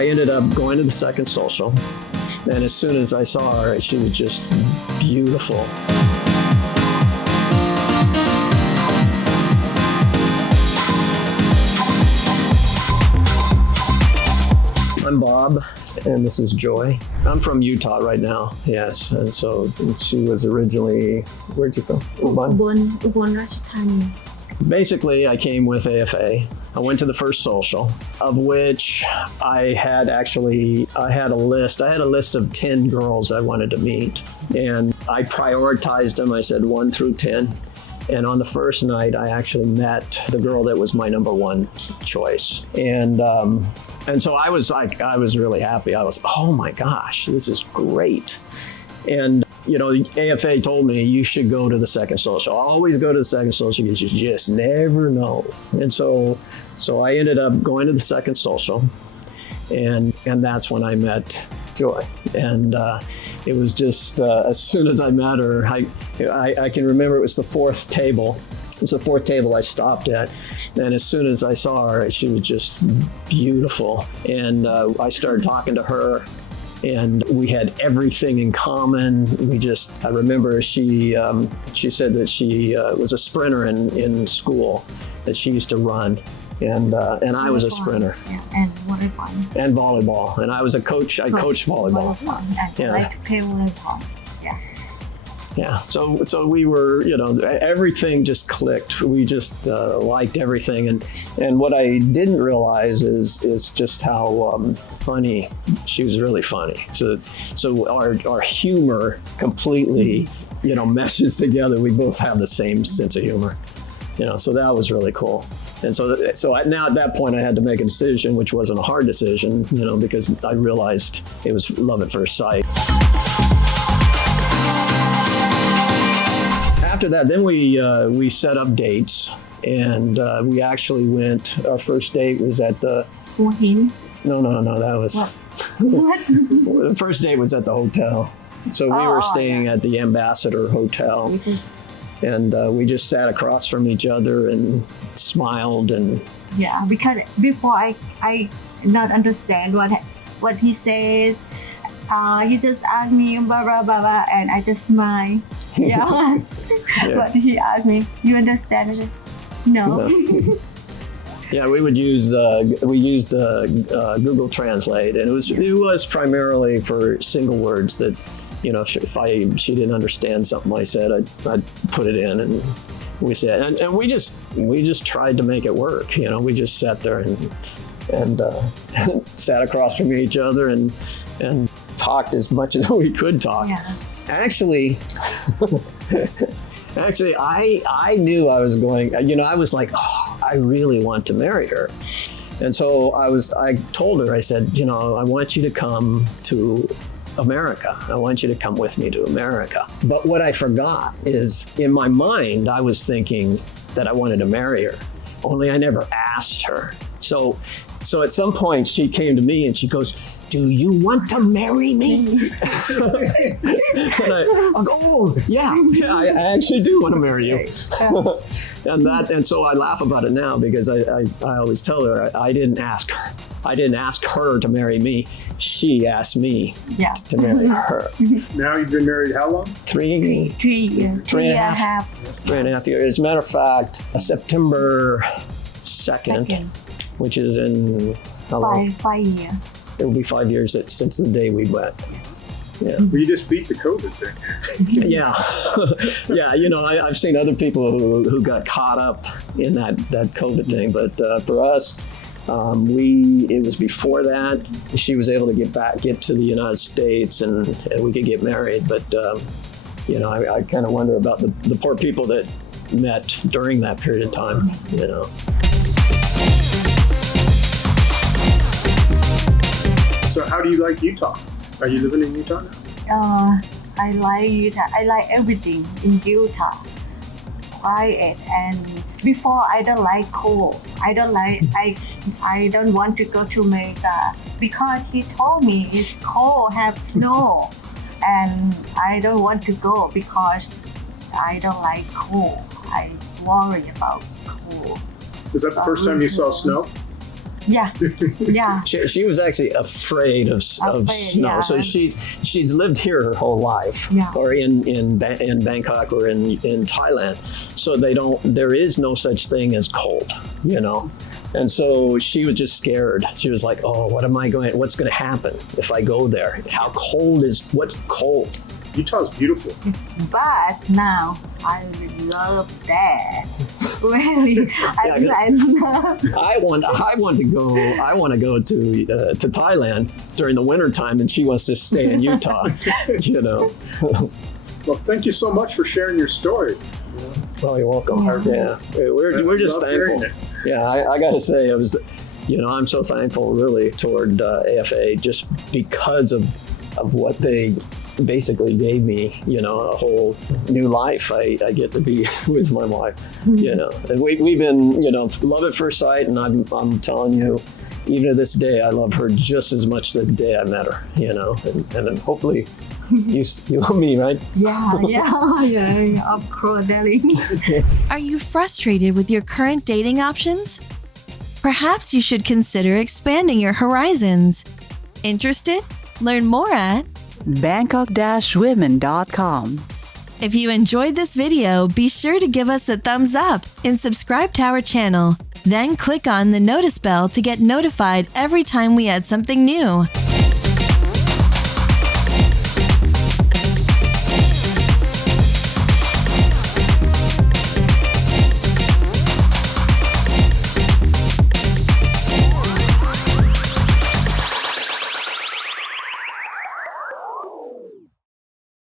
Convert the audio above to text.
I ended up going to the second social. And as soon as I saw her, she was just beautiful. I'm Bob, and this is Joy. I'm from Utah right now, yes. And so she was originally, where'd you go? Ubon Ratchathani. Basically, I came with AFA. I went to the first social, of which I had a list. I had a list of 10 girls I wanted to meet. And I prioritized them. I said 1 through 10. And on the first night, I actually met the girl that was my number one choice. And so I was really happy. I was, oh my gosh, this is great. And, you know, the AFA told me you should go to the second social. Always go to the second social because you just never know. And so I ended up going to the second social, and that's when I met Joy. And it was just as soon as I met her, I can remember it was the fourth table. It's the fourth table I stopped at, and as soon as I saw her, she was just beautiful. And I started talking to her, and we had everything in common. I remember she said that she was a sprinter in school, that she used to run. And I was a sprinter. Yeah, and volleyball. And volleyball. And I was a coach. I coached volleyball. And I like to play volleyball. Yeah. Yeah. So we were, you know, everything just clicked. We just liked everything. And what I didn't realize is just how funny. She was really funny. So our humor completely, you know, meshes together. We both have the same sense of humor. You know, so that was really cool. And so now at that point I had to make a decision, which wasn't a hard decision, you know, because I realized it was love at first sight. After that, then we set up dates, and we actually went. Our first date was at the. Him? No. That was. What? The first date was at the hotel. So we were staying at the Ambassador Hotel. And we just sat across from each other and smiled and. Yeah, because before I not understand what he said. He just asked me blah blah blah blah, and I just smiled. Yeah. Yeah. But he asked me, "You understand?" I said, "No." Yeah, we used Google Translate, and it was primarily for single words that. You know, if she didn't understand something I said, I'd put it in, and we said, and we just tried to make it work. You know, we just sat there and sat across from each other and talked as much as we could talk. Yeah. Actually, I knew I was going. You know, I was like, oh, I really want to marry her, and so I told her, I said, you know, I want you to come to America. I want you to come with me to America. But what I forgot is, in my mind, I was thinking that I wanted to marry her, only I never asked her. So at some point she came to me and she goes, "Do you want to marry me?" And I go, "Oh, yeah, I actually do want to marry you." And so I laugh about it now because I always tell her I didn't ask her. I didn't ask her to marry me. She asked me to marry her. Now you've been married how long? 3 years. 3 and a half. 3.5 years. As a matter of fact, September 2nd, which is in how long? 5 years. It will be 5 years since the day we met. Yeah. Well, you just beat the COVID thing. Yeah. Yeah, you know, I've seen other people who got caught up in that COVID thing, but for us, it was before that. She was able to get to the United States, and we could get married. But you know, I kind of wonder about the poor people that met during that period of time. You know. So how do you like Utah? Are you living in Utah now? I like Utah. I like everything in Utah. Quiet, and before I don't like cold. I don't want to go to America because he told me it's cold, have snow, and I don't want to go because I don't like cold. I worry about cold. Is that the first time you saw snow? Yeah, yeah. She was actually afraid of snow. Yeah. So she's lived here her whole life, Yeah. or in Bangkok or in Thailand. So there is no such thing as cold, you know. And so she was just scared. She was like, "Oh, what's going to happen if I go there? What's cold?" Utah's beautiful. But now I really love that. Really, I love. I want to go to Thailand during the winter time, and she wants to stay in Utah. You know. Well, thank you so much for sharing your story. Oh, you're welcome. Yeah, we're just thankful. Yeah, I got to say, I'm so thankful really toward AFA just because of what they basically gave me, you know, a whole new life. I get to be with my wife, you know, and we've been, you know, love at first sight. And I'm telling you, even to this day, I love her just as much the day I met her, you know, and then hopefully you love me, right? Yeah, of course, darling. Are you frustrated with your current dating options? Perhaps you should consider expanding your horizons. Interested? Learn more at Bangkok-women.com. If you enjoyed this video, be sure to give us a thumbs up and subscribe to our channel. Then click on the notice bell to get notified every time we add something new.